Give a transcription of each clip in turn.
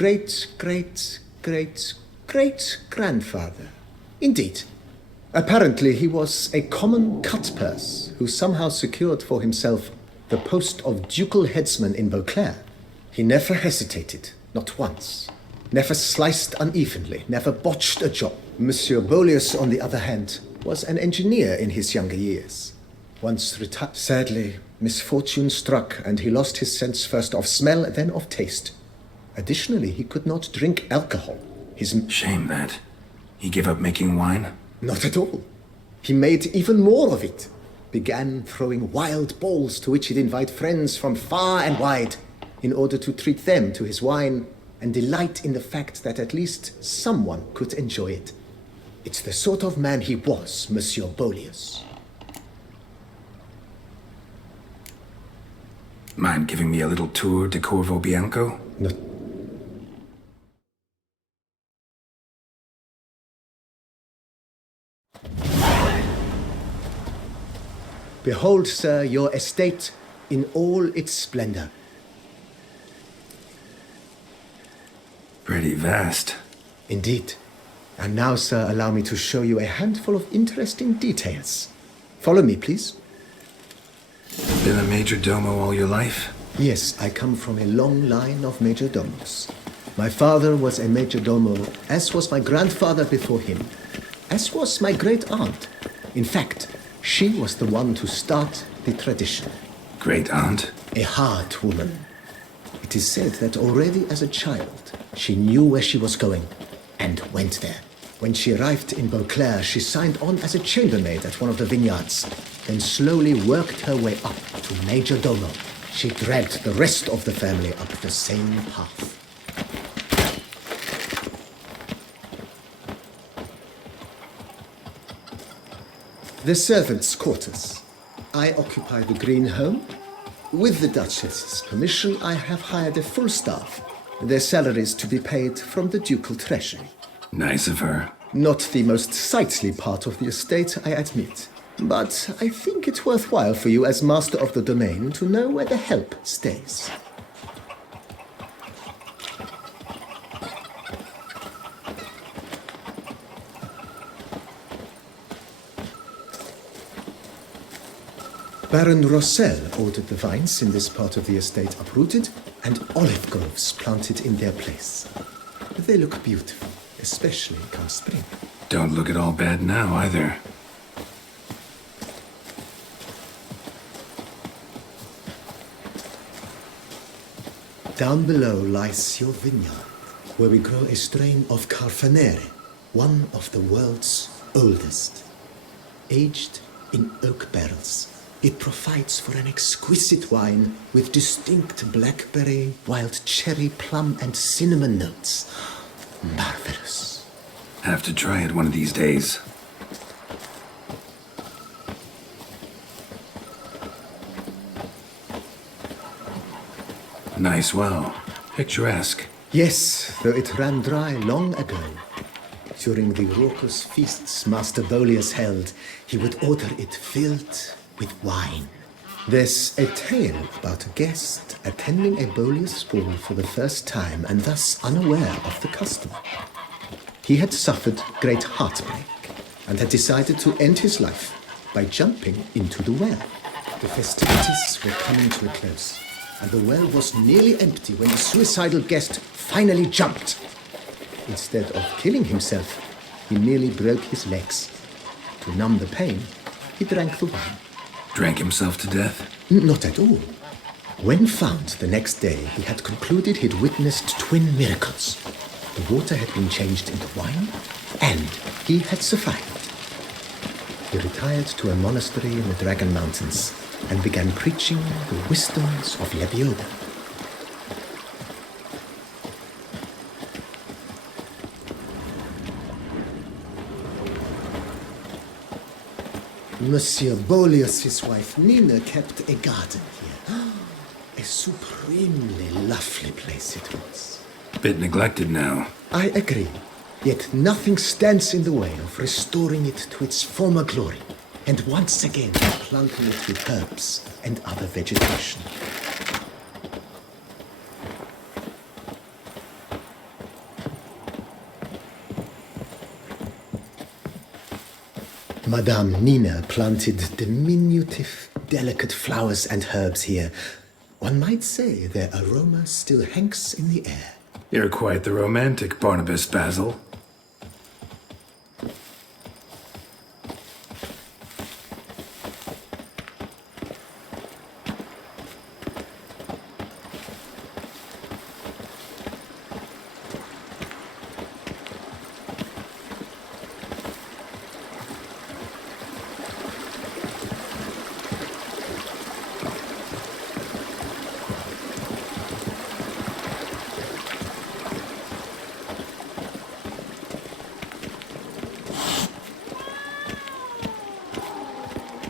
great-great-great-great-grandfather. Indeed. Apparently he was a common cutpurse who somehow secured for himself the post of ducal headsman in Beauclair. He never hesitated, not once. Never sliced unevenly, never botched a job. Monsieur Beaulius, on the other hand, was an engineer in his younger years. Once retired. Sadly, misfortune struck and he lost his sense first of smell, then of taste. Additionally, he could not drink alcohol. Shame that. He gave up making wine? Not at all. He made even more of it. Began throwing wild balls to which he'd invite friends from far and wide in order to treat them to his wine and delight in the fact that at least someone could enjoy it. It's the sort of man he was, Monsieur Beaulius. Mind giving me a little tour de Corvo Bianco? No. Behold, sir, your estate in all its splendor. Pretty vast. Indeed. And now, sir, allow me to show you a handful of interesting details. Follow me, please. Been a major domo all your life? Yes, I come from a long line of major domos. My father was a major domo, as was my grandfather before him, as was my great-aunt. In fact, she was the one to start the tradition. Great-aunt? A hard woman. It is said that already as a child, she knew where she was going and went there. When she arrived in Beauclair, she signed on as a chambermaid at one of the vineyards, then slowly worked her way up to major domo. She dragged the rest of the family up the same path. The servants' quarters. I occupy the green home. With the Duchess's permission, I have hired a full staff. Their salaries to be paid from the ducal treasury. Nice of her. Not the most sightly part of the estate, I admit. But I think it worthwhile for you as master of the domain to know where the help stays. Baron Rossel ordered the vines in this part of the estate uprooted and olive groves planted in their place. They look beautiful, especially come spring. Don't look at all bad now, either. Down below lies your vineyard, where we grow a strain of Carfanere, one of the world's oldest. Aged in oak barrels, it provides for an exquisite wine with distinct blackberry, wild cherry, plum, and cinnamon notes. Marvelous. Have to try it one of these days. Nice well. Picturesque. Yes, though it ran dry long ago. During the raucous feasts Master Beaulius held, he would order it filled with wine. There's a tale about a guest attending a Beaulius ball for the first time and thus unaware of the custom. He had suffered great heartbreak and had decided to end his life by jumping into the well. The festivities were coming to a close, and the well was nearly empty when the suicidal guest finally jumped. Instead of killing himself, he merely broke his legs. To numb the pain, he drank the wine. Drank himself to death? Not at all. When found the next day, he had concluded he'd witnessed twin miracles. The water had been changed into wine, and he had survived. He retired to a monastery in the Dragon Mountains and began preaching the wisdoms of Lebioda. Monsieur Beaulius's wife Nina kept a garden here. A supremely lovely place it was. Bit neglected now. I agree. Yet nothing stands in the way of restoring it to its former glory, and once again planting it with herbs and other vegetation. Madame Nina planted diminutive, delicate flowers and herbs here. One might say their aroma still hangs in the air. You're quite the romantic, Barnabas Basil.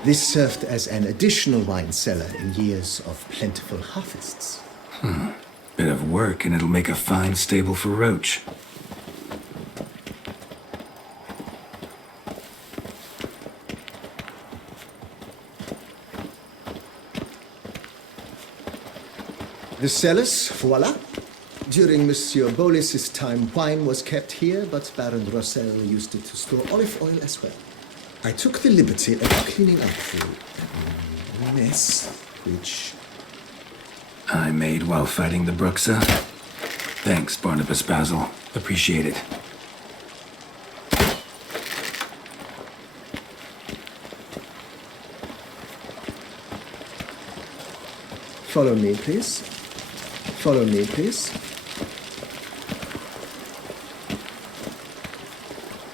This served as an additional wine cellar in years of plentiful harvests. Bit of work and it'll make a fine stable for Roach. The cellars, voila. During Monsieur Bolis's time, wine was kept here, but Baron Rossel used it to store olive oil as well. I took the liberty of cleaning up the mess, which... I made while fighting the Bruxa. Thanks, Barnabas Basil. Appreciate it. Follow me, please. Follow me, please.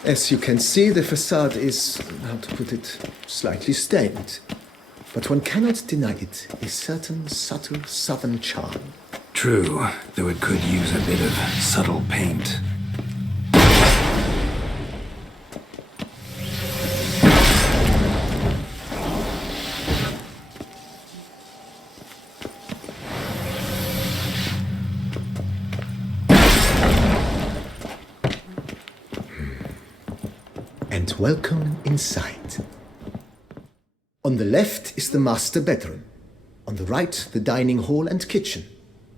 As you can see, the facade is, how to put it, slightly stained. But one cannot deny it a certain subtle southern charm. True, though it could use a bit of subtle paint. And welcome inside. On the left is the master bedroom. On the right, the dining hall and kitchen.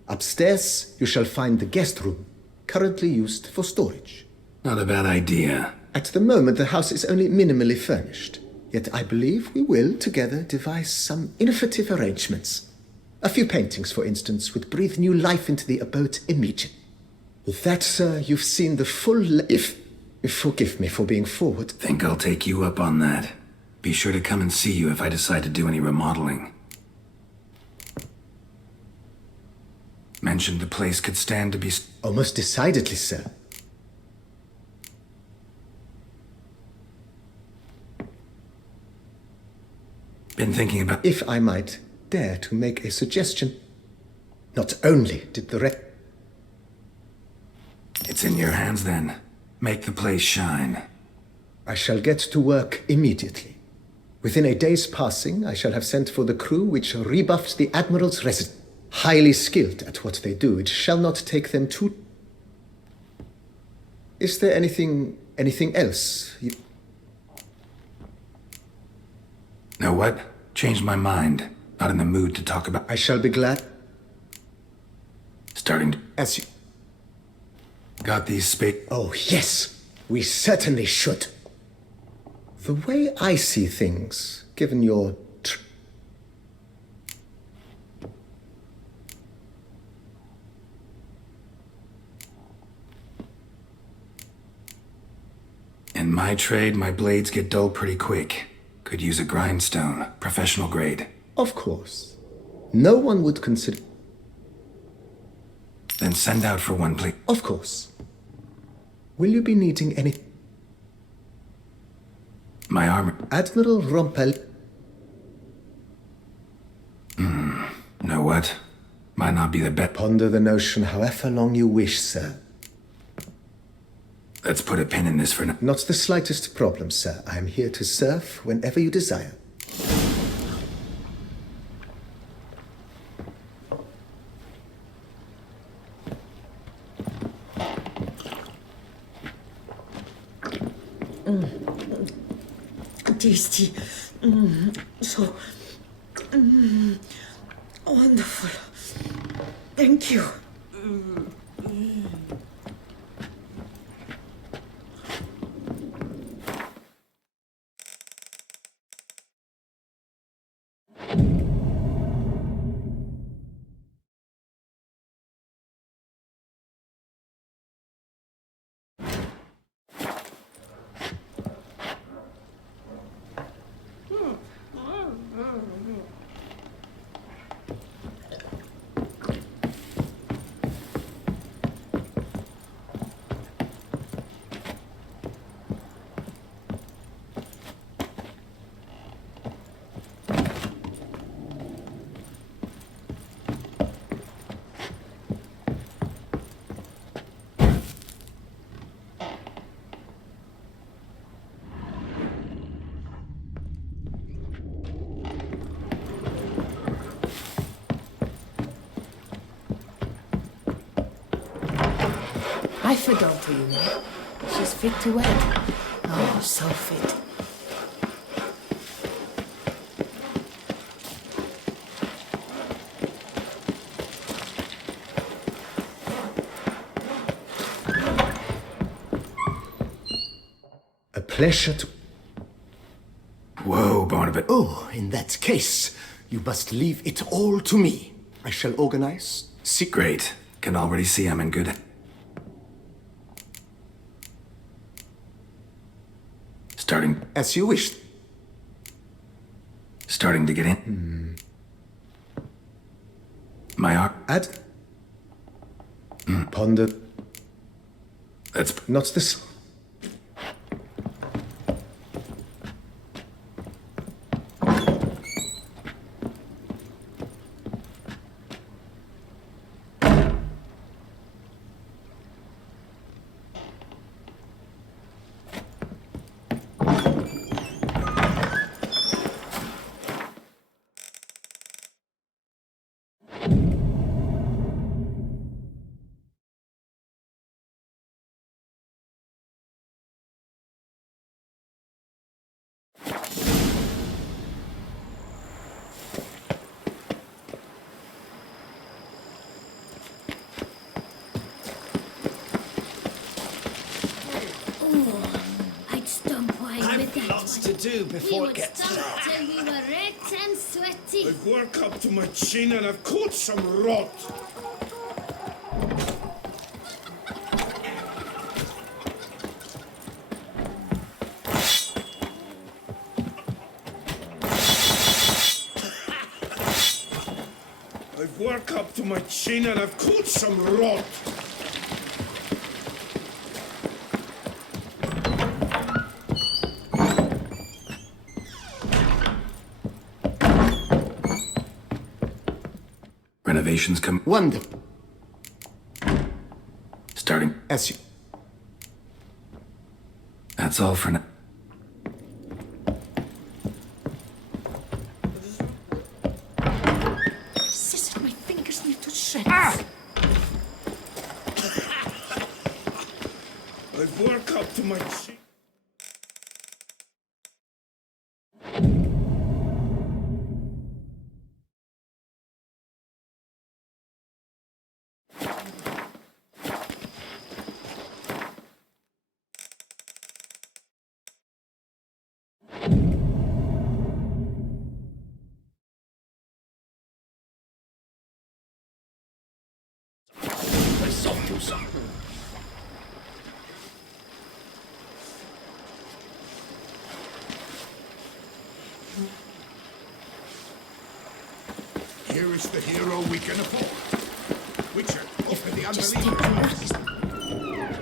Upstairs, you shall find the guest room, currently used for storage. Not a bad idea. At the moment, the house is only minimally furnished. Yet I believe we will, together, devise some innovative arrangements. A few paintings, for instance, would breathe new life into the abode immediately. With that, sir, you've seen the full if forgive me for being forward. Think I'll take you up on that. Be sure to come and see you if I decide to do any remodeling. Mentioned the place could stand to be... Oh, most decidedly, sir. Been thinking about... If I might dare to make a suggestion, not only did the It's in your hands then. Make the place shine. I shall get to work immediately. Within a day's passing, I shall have sent for the crew which rebuffed the Admiral's residence. Highly skilled at what they do, it shall not take them too... Is there anything else you... Know what? Changed my mind. Not in the mood to talk about... I shall be glad... Starting to... As you... Got these Oh, yes. We certainly should. The way I see things, given your... In my trade, my blades get dull pretty quick. Could use a grindstone, professional grade. Of course. No one would consider... Then send out for one, please. Of course. Will you be needing any... My armor... Admiral Rompel... Know what? Might not be the best. Ponder the notion however long you wish, sir. Let's put a pin in this for now. Not the slightest problem, sir. I am here to serve whenever you desire. Tasty. So wonderful. Thank you. Wife a daughter, you know. She's fit to wed. Oh, so fit. A pleasure to... Whoa, Barnabas. Oh, in that case, you must leave it all to me. I shall organize. Great. Can already see I'm in good... Starting... As you wish. Starting to get in. My art... Add... Ponder... That's... Not this... I'd stomp wide with that. Lots to do We before it would gets stomp dark. till we were red and sweaty. I've work up to my chin and I've caught some rot. I've work up to my chin and I've caught some rot. Renovations come... Wonderful. Starting... As you... That's all for now. Sister, my fingers need to shreds. I've work up to my chin. Here is the hero we can afford. Witcher, offer the Just take unbelievable. the work.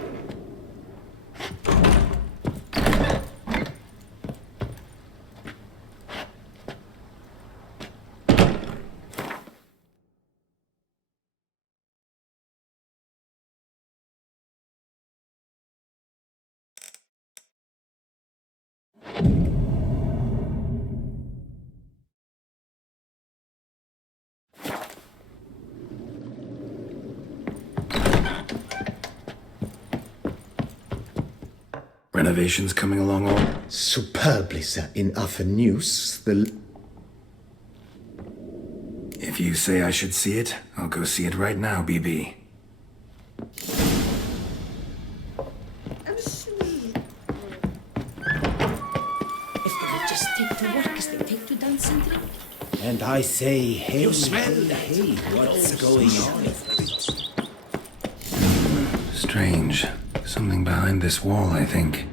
Renovations coming along all... Superbly, sir. In other news, the... If you say I should see it, I'll go see it right now, BB. I'm sweet. If they would just take to work as they take to dance and drink. And I say, hey, you smell hey, what's going on? Strange. Something behind this wall, I think.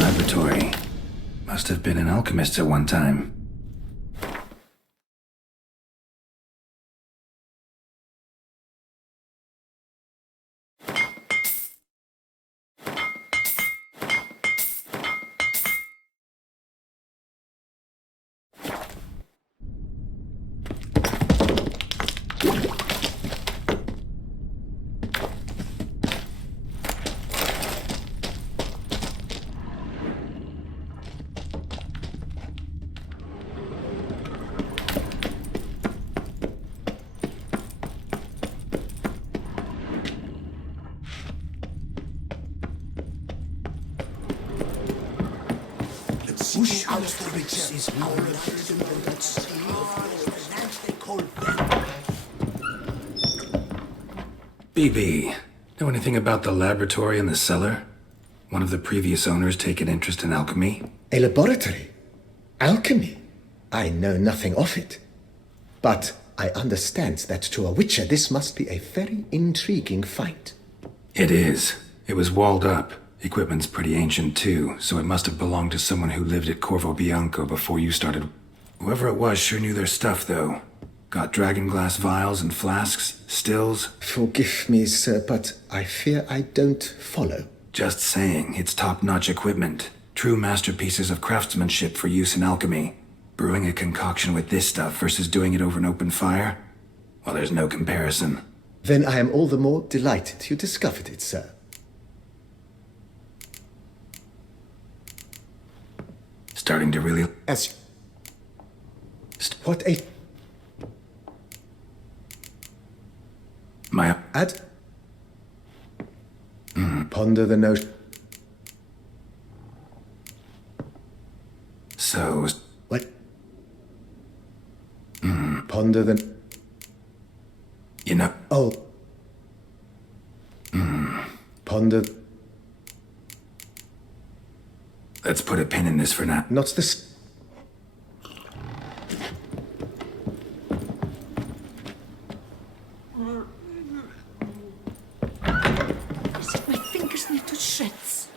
Laboratory. Must have been an alchemist at one time. seeking out the riches. Our lives will not see the lands they call them. BB, know anything about the laboratory in the cellar? One of the previous owners take an interest in alchemy? A laboratory? Alchemy? I know nothing of it. But I understand that to a witcher this must be a very intriguing find. It is. It was walled up. Equipment's pretty ancient too, so it must have belonged to someone who lived at Corvo Bianco before you started. Whoever it was sure knew their stuff, though. Got dragon glass vials and flasks, stills. Forgive me, sir, but I fear I don't follow. Just saying, it's top-notch equipment. True masterpieces of craftsmanship for use in alchemy. Brewing a concoction with this stuff versus doing it over an open fire? Well, there's no comparison. Then I am all the more delighted you discovered it, sir. Starting to really... As... What a... My... Add... Ponder the notion... So... What? Ponder the... You know... Oh. Ponder... Let's put a pin in this for now. Not the... As if my fingers need to shreds.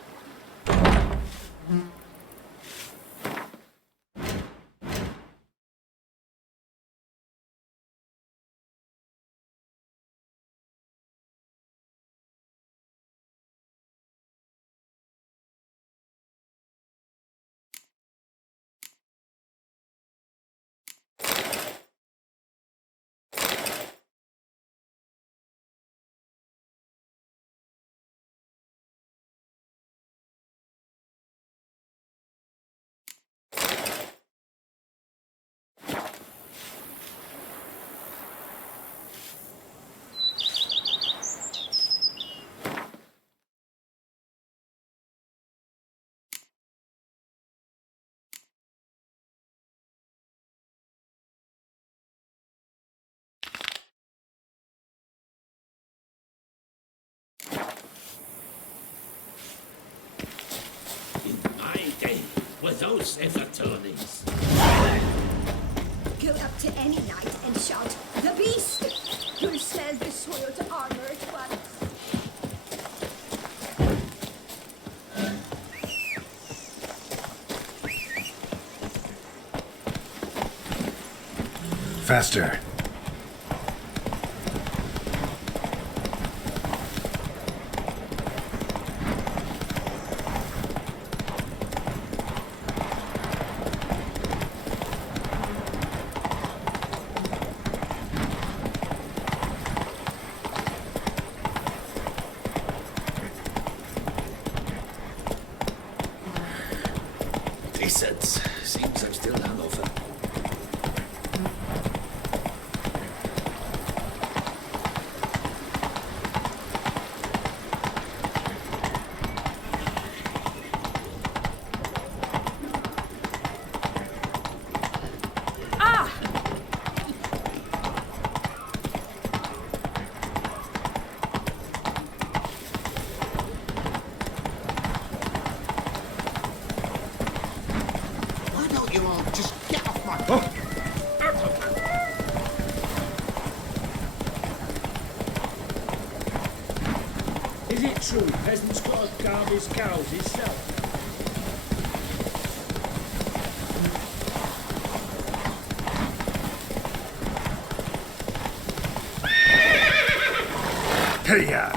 In my day, were those ever turnings? Go up to any knight and shout, "The beast!" You'll smell the soiled armor at once. Faster. Decent. Seems I'm still hungover. Why don't you all just get off my... Is it true peasants got to carve his cows himself? Hey-ya!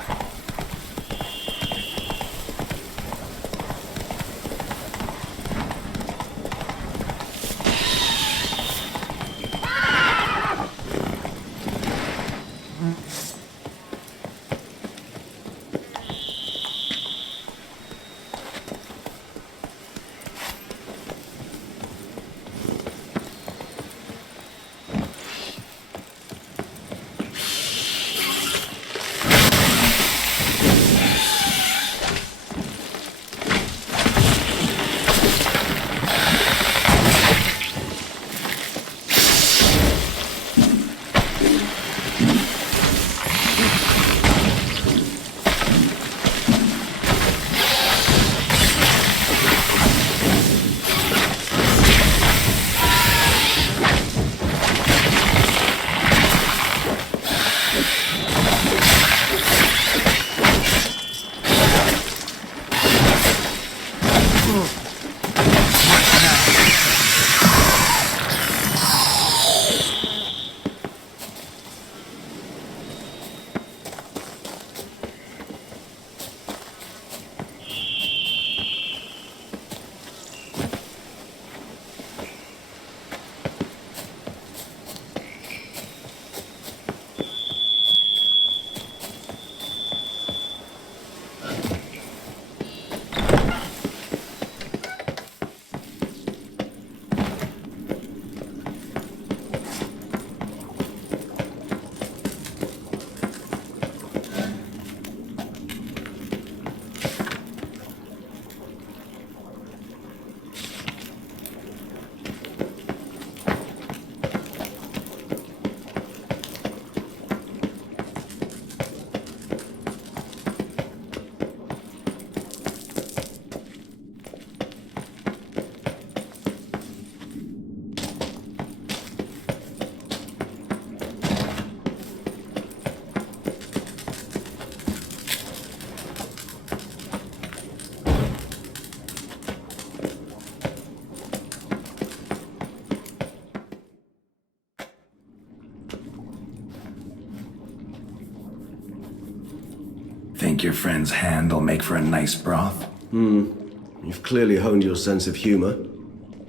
Think your friend's hand'll make for a nice broth? You've clearly honed your sense of humor.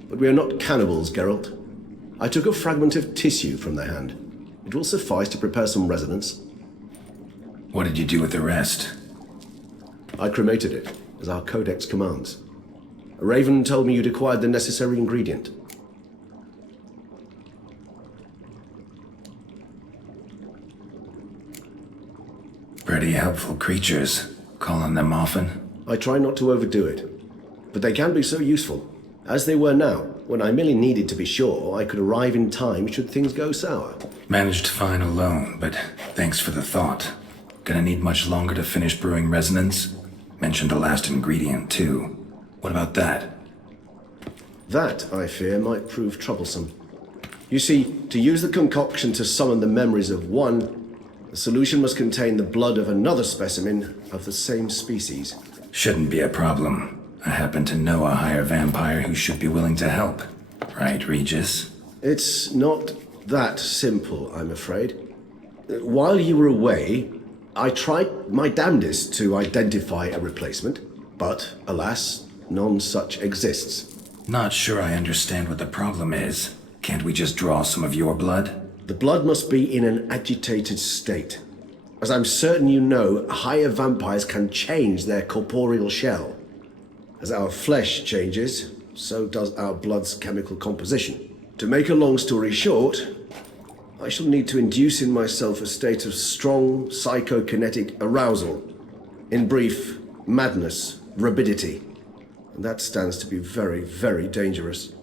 But we are not cannibals, Geralt. I took a fragment of tissue from the hand. It will suffice to prepare some resonance. What did you do with the rest? I cremated it, as our codex commands. A raven told me you'd acquired the necessary ingredient. Pretty helpful creatures. Calling them often? I try not to overdo it, but they can be so useful, as they were now, when I merely needed to be sure I could arrive in time should things go sour. Managed fine alone, but thanks for the thought. Gonna need much longer to finish brewing resonance? Mentioned the last ingredient, too. What about that? That, I fear, might prove troublesome. You see, to use the concoction to summon the memories of one, the solution must contain the blood of another specimen of the same species. Shouldn't be a problem. I happen to know a higher vampire who should be willing to help. Right, Regis? It's not that simple, I'm afraid. While you were away, I tried my damnedest to identify a replacement, but alas, none such exists. Not sure I understand what the problem is. Can't we just draw some of your blood? The blood must be in an agitated state. As I'm certain you know, higher vampires can change their corporeal shell. As our flesh changes, so does our blood's chemical composition. To make a long story short, I shall need to induce in myself a state of strong psychokinetic arousal. In brief, madness, rabidity. And that stands to be very, very dangerous.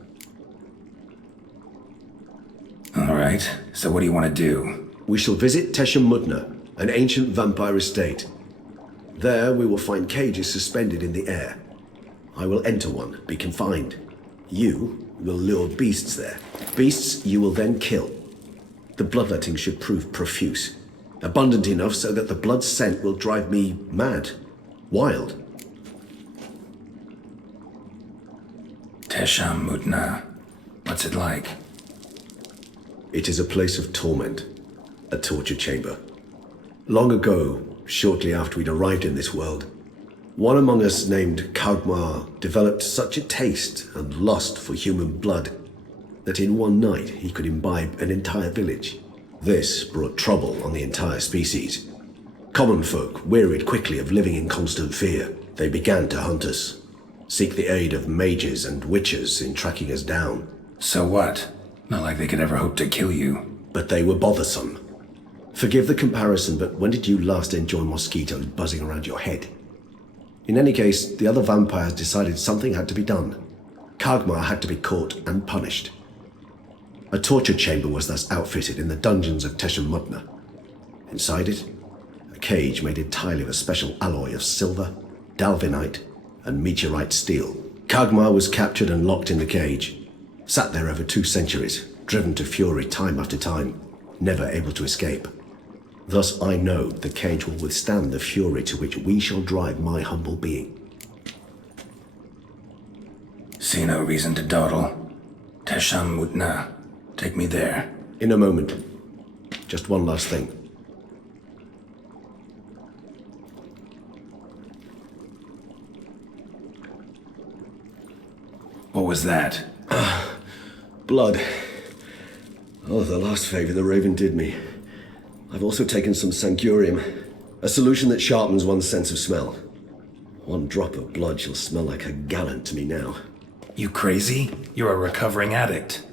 All right, so what do you want to do? We shall visit Teshem Mutna, an ancient vampire estate. There we will find cages suspended in the air. I will enter one, be confined. You will lure beasts there. Beasts you will then kill. The bloodletting should prove profuse. Abundant enough so that the blood scent will drive me mad. Wild. Teshem Mutna. What's it like? It is a place of torment. A torture chamber. Long ago, shortly after we'd arrived in this world, one among us named Kagmar developed such a taste and lust for human blood that in one night he could imbibe an entire village. This brought trouble on the entire species. Common folk wearied quickly of living in constant fear. They began to hunt us, seek the aid of mages and witches in tracking us down. So what? Not like they could ever hope to kill you. But they were bothersome. Forgive the comparison, but when did you last enjoy mosquitoes buzzing around your head? In any case, the other vampires decided something had to be done. Kagmar had to be caught and punished. A torture chamber was thus outfitted in the dungeons of Teshem Mutna. Inside it, a cage made entirely of a special alloy of silver, dalvinite, and meteorite steel. Kagmar was captured and locked in the cage. Sat there over 2 centuries, driven to fury time after time, never able to escape. Thus I know the cage will withstand the fury to which we shall drive my humble being. See no reason to dawdle. Teshem Mutna. Take me there. In a moment. Just one last thing. What was that? Blood. Oh, the last favor the Raven did me. I've also taken some Sancurium, a solution that sharpens one's sense of smell. One drop of blood shall smell like a gallon to me now. You crazy? You're a recovering addict.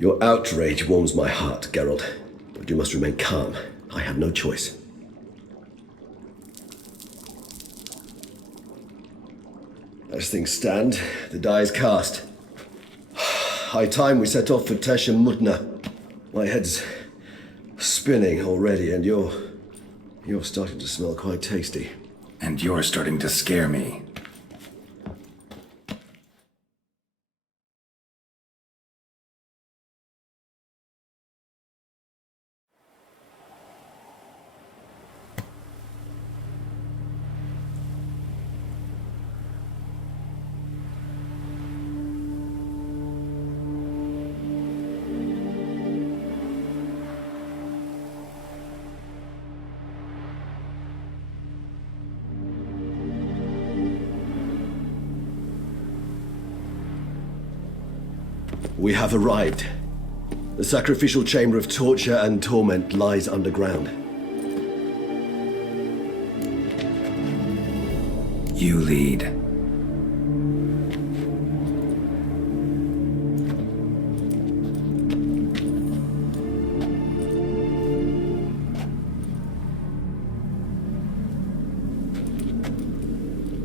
Your outrage warms my heart, Geralt, but you must remain calm. I have no choice. As things stand, the die is cast. High time we set off for Teshem Mutna. My head's spinning already, and you're starting to smell quite tasty. And you're starting to scare me. We have arrived. The sacrificial chamber of torture and torment lies underground. You lead.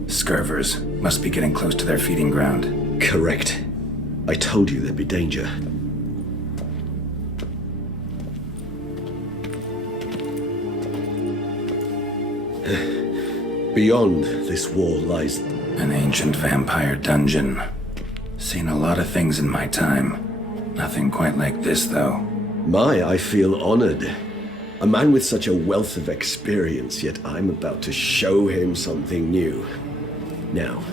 Scurvers. Must be getting close to their feeding ground. Correct. I told you there'd be danger. Beyond this wall lies... An ancient vampire dungeon. Seen a lot of things in my time. Nothing quite like this, though. I feel honored. A man with such a wealth of experience, yet I'm about to show him something new. Now,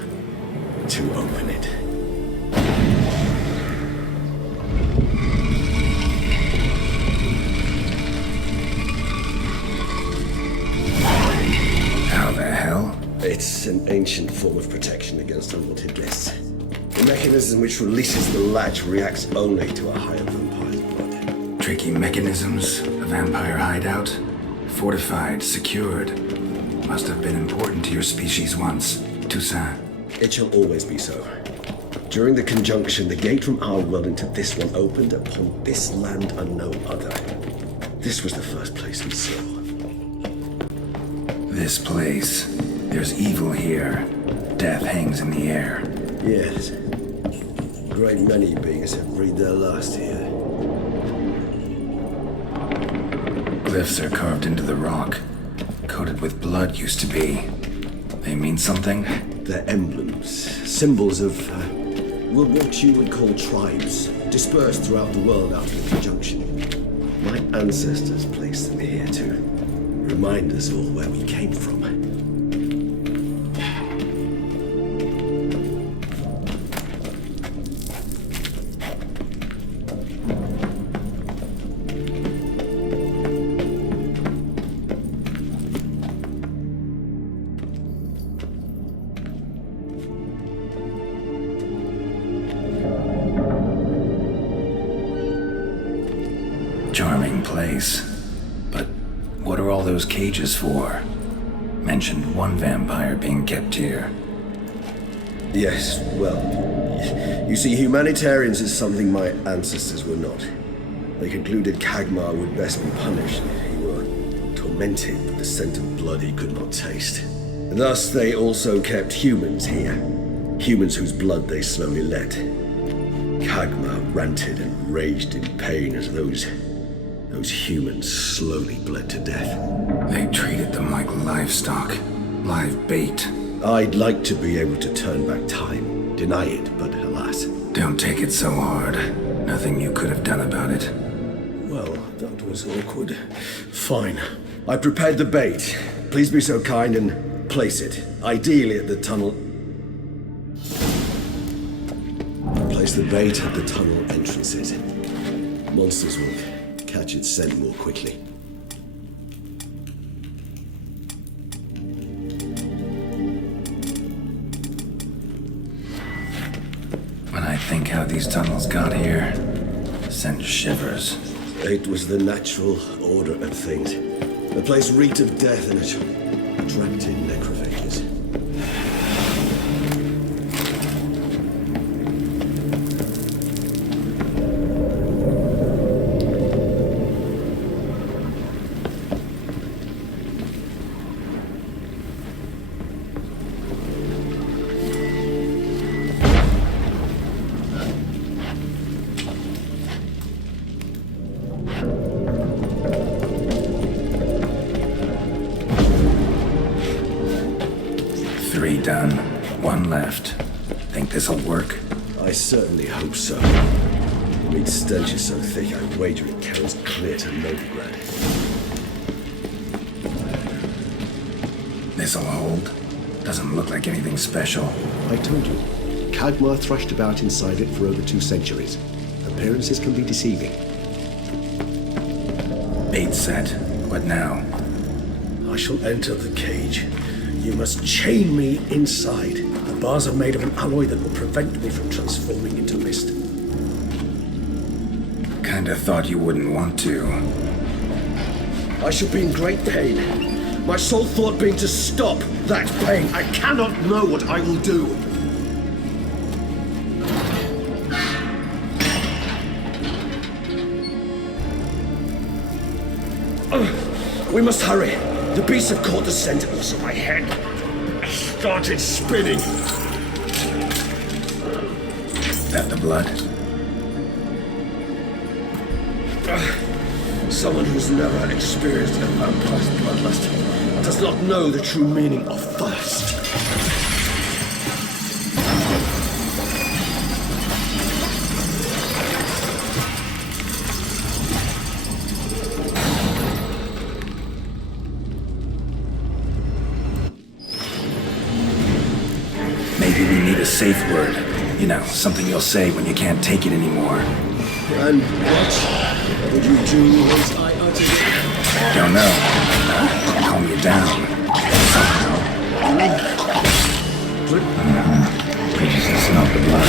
to open it. How the hell? It's an ancient form of protection against unwanted guests. The mechanism which releases the latch reacts only to a higher vampire's blood. Tricky mechanisms, a vampire hideout. Fortified, secured. Must have been important to your species once. Toussaint. It shall always be so. During the conjunction, the gate from our world into this one opened upon this land and no other. This was the first place we saw. This place. There's evil here. Death hangs in the air. Yes. A great many beings have breathed their last here. Glyphs are carved into the rock. Coated with blood used to be. They mean something? They're emblems, symbols of, what you would call tribes, dispersed throughout the world after the conjunction. My ancestors placed them here to remind us all where we came from. Charming place. But what are all those cages for? Mentioned one vampire being kept here. Yes, well, you see, humanitarians is something my ancestors were not. They concluded Kagmar would best be punished if he were tormented with the scent of blood he could not taste. Thus, they also kept humans here. Humans whose blood they slowly let. Kagmar ranted and raged in pain as those humans slowly bled to death. They treated them like livestock. Live bait. I'd like to be able to turn back time, deny it, but alas. Don't take it so hard. Nothing you could have done about it. Well, that was awkward. Fine. I prepared the bait. Please be so kind and place it, ideally at the tunnel. Place the bait at the tunnel entrances. Monsters will catch its scent more quickly. When I think how these tunnels got here, send shivers. It was the natural order of things. The place reeked of death and it attracted necrophages. Three done. One left. Think this'll work? I certainly hope so. The meat stench is so thick, I wager it carries clear to Novigrad. This'll hold. Doesn't look like anything special. I told you, Kagmar thrashed about inside it for over 2 centuries. Appearances can be deceiving. Bait set. What now? I shall enter the cage. You must chain me inside. The bars are made of an alloy that will prevent me from transforming into mist. Kinda thought you wouldn't want to. I should be in great pain. My sole thought being to stop that pain. I cannot know what I will do. We must hurry. The beasts have caught the sentinels, and my head started spinning. That the blood? Someone who's never experienced a vampire's bloodlust does not know the true meaning of thirst. Maybe we need a safe word. You know, something you'll say when you can't take it anymore. And what would you do once I uttered it? Don't know. Calm you down. Somehow. Just smell the blood.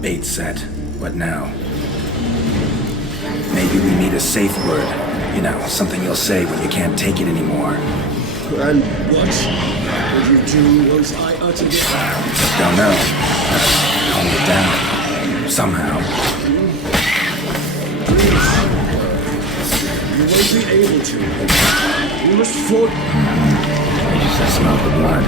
Bait set. What now? Maybe we need a safe word. You know, something you'll say when you can't take it anymore. And what would you do once I uttered it? Don't know. Calm you down. Somehow. You won't be able to. You must float. I just smell the blood.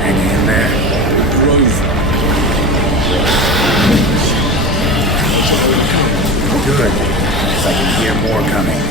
Hanging in there. Good. 'Cause I can hear more coming.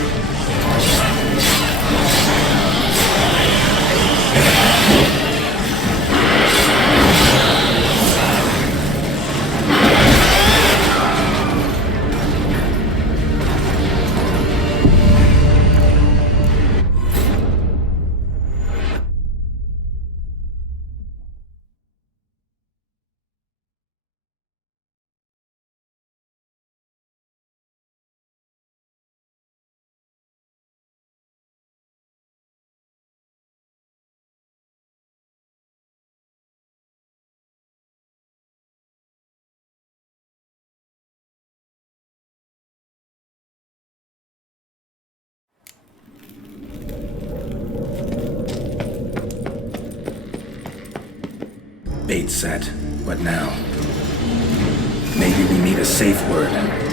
Bait set. What now? Maybe we need a safe word.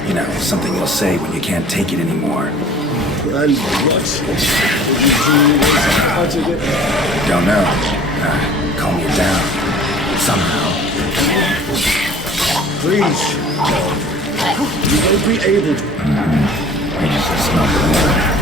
You know, something you'll say when you can't take it anymore. And what would you do once I uttered it? Don't know. Calm you down. Somehow. Please. You won't be able to. I just smell the blood.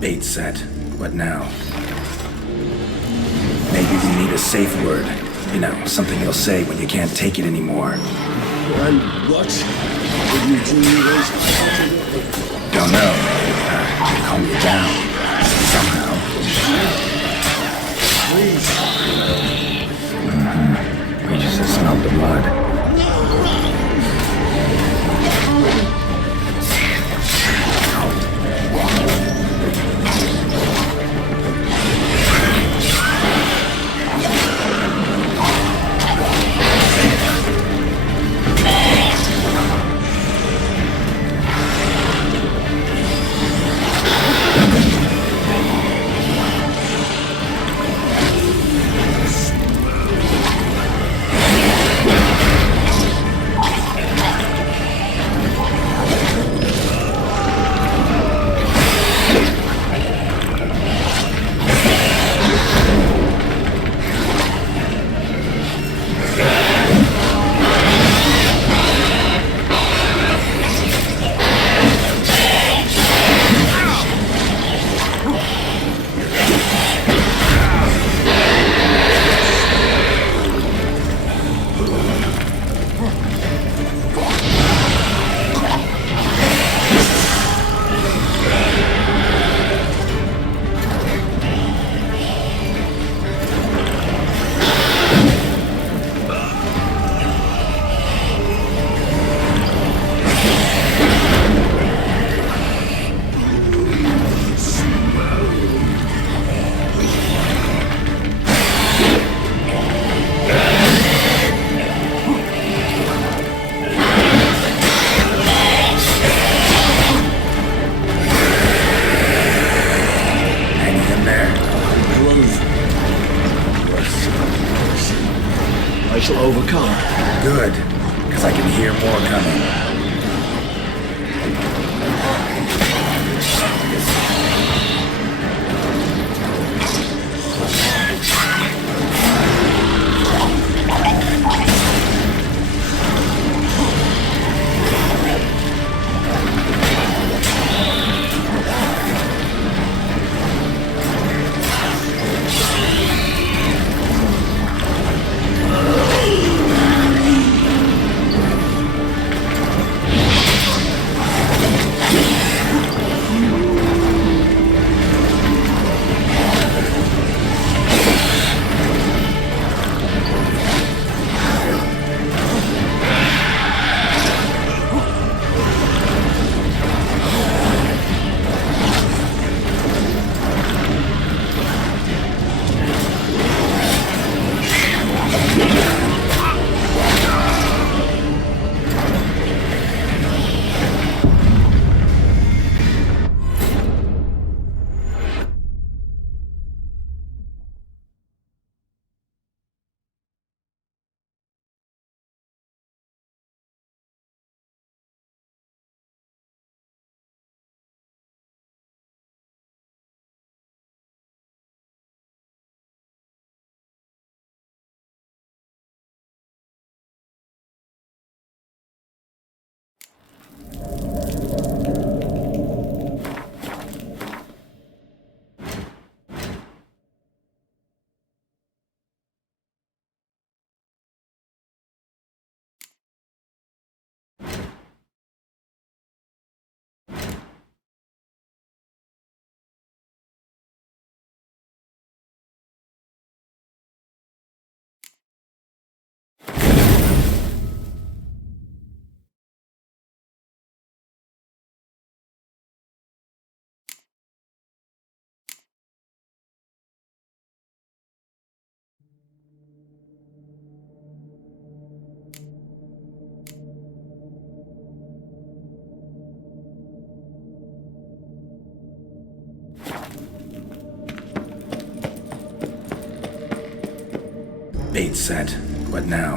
Bait set. What now? Maybe we need a safe word. You know, something you'll say when you can't take it anymore. And what? Will you do those Don't know. Calm you down. Somehow. please? We just have smelled the blood. I shall overcome. Good, because I can hear more coming. Bait set. What now?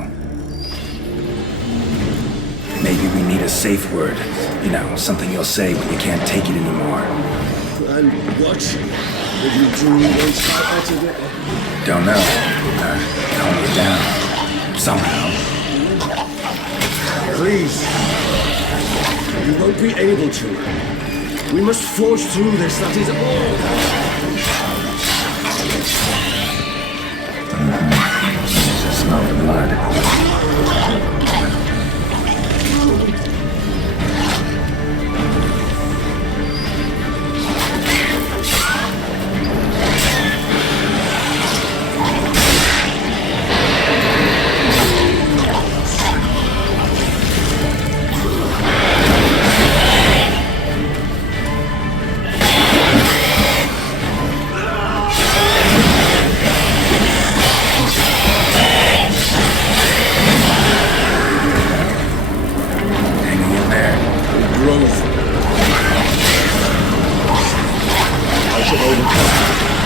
Maybe we need a safe word. You know, something you'll say when you can't take it anymore. And what? Will you do those out of it? Don't know. Calm you down. Somehow. Please. You won't be able to. We must forge through this, that is all. Smell the blood.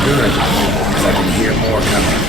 Good, because I can hear more coming.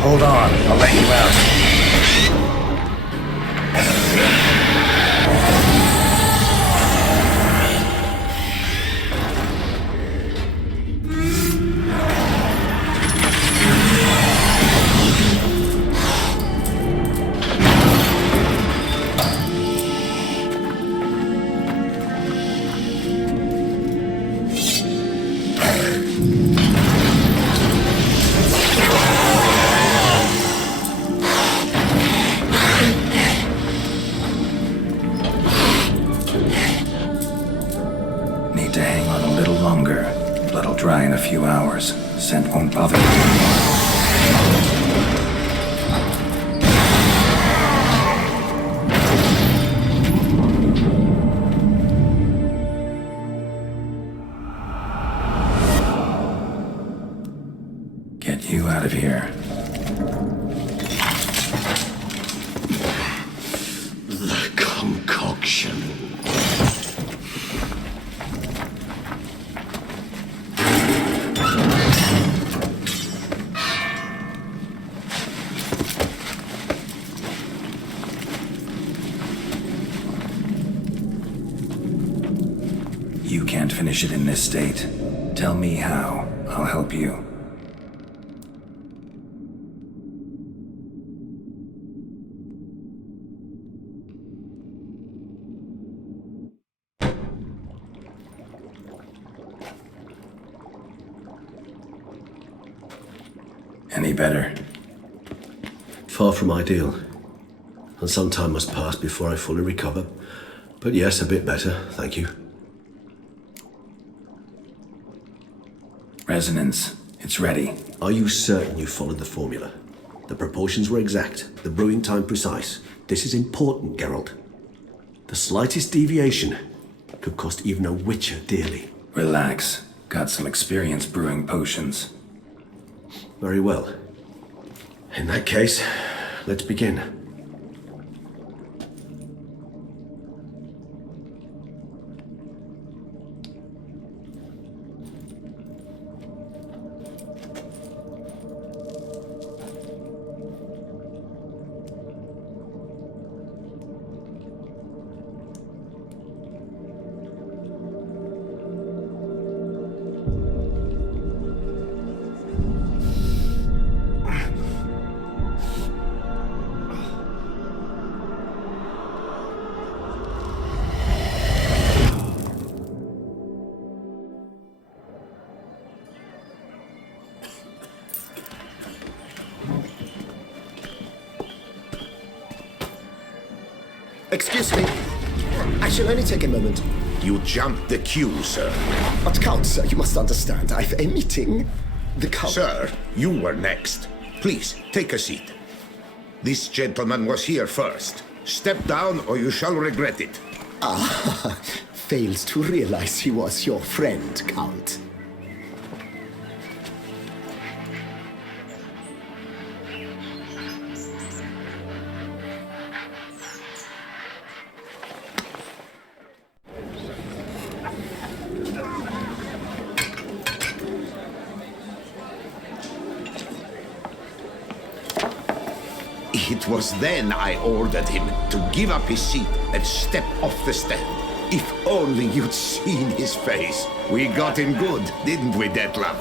Hold on, I'll let you out. Need to hang on a little longer. Blood'll dry in a few hours. Scent won't bother you anymore. Get you out of here. The concoction. You can't finish it in this state. Tell me how. I'll help you. Any better? Far from ideal. And some time must pass before I fully recover. But yes, a bit better, thank you. Resonance. It's ready. Are you certain you followed the formula? The proportions were exact, the brewing time precise. This is important, Geralt. The slightest deviation could cost even a witcher dearly. Relax. Got some experience brewing potions. Very well. In that case, let's begin. Excuse me. I shall only take a moment. You jumped the queue, sir. But Count, sir, you must understand. I've a meeting. The Count. Sir, you were next. Please, take a seat. This gentleman was here first. Step down or you shall regret it. Fails to realize he was your friend, Count. It was then I ordered him to give up his seat and step off the stand. If only you'd seen his face. We got him good, didn't we, Detlef?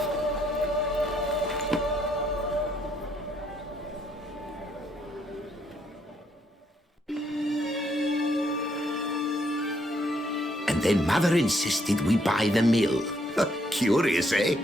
And then Mother insisted we buy the mill. Curious, eh?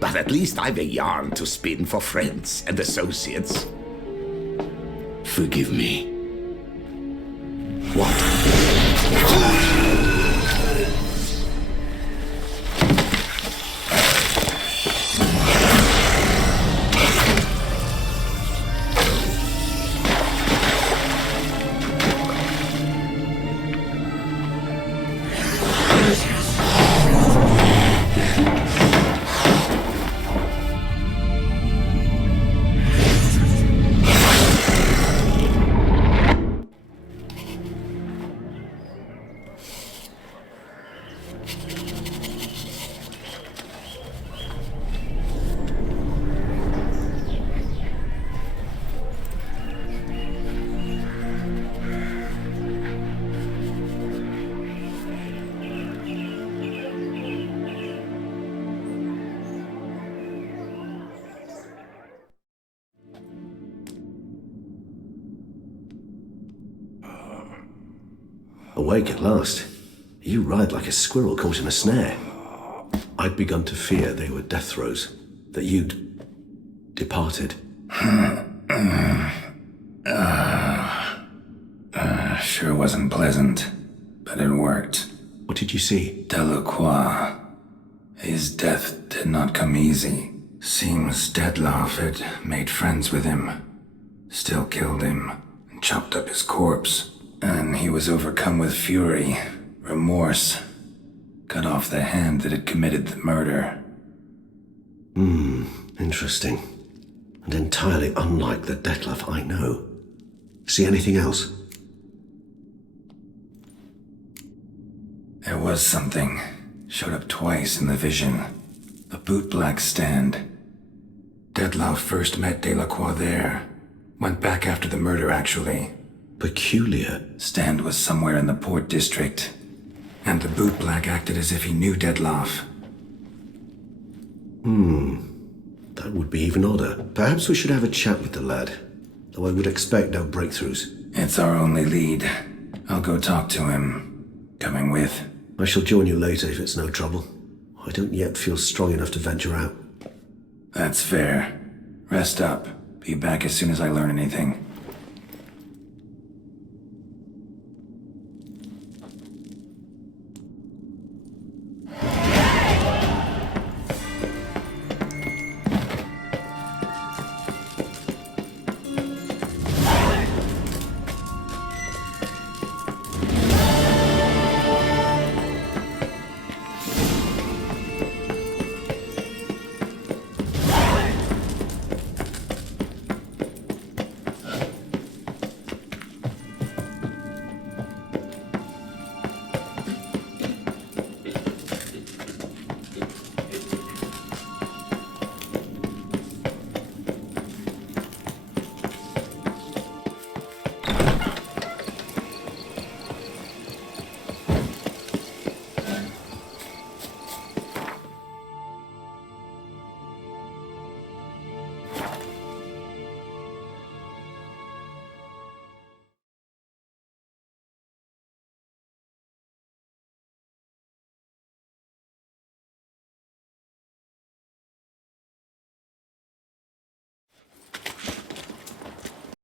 But at least I've a yarn to spin for friends and associates. Forgive me. What? Awake at last. You ride like a squirrel caught in a snare. I'd begun to fear they were death throes, that you'd departed. Sure wasn't pleasant, but it worked. What did you see? Dcoy. His death did not come easy. Seems Detlef had made friends with him. Still killed him, and chopped up his corpse. And he was overcome with fury, remorse. Cut off the hand that had committed the murder. Interesting. And entirely unlike the Detlef I know. See anything else? There was something. Showed up twice in the vision. A bootblack stand. Detlef first met Delacroix there. Went back after the murder, actually. Peculiar. Stand was somewhere in the Port District. And the bootblack acted as if he knew Detlef. That would be even odder. Perhaps we should have a chat with the lad. Though I would expect no breakthroughs. It's our only lead. I'll go talk to him. Coming with? I shall join you later if it's no trouble. I don't yet feel strong enough to venture out. That's fair. Rest up. Be back as soon as I learn anything.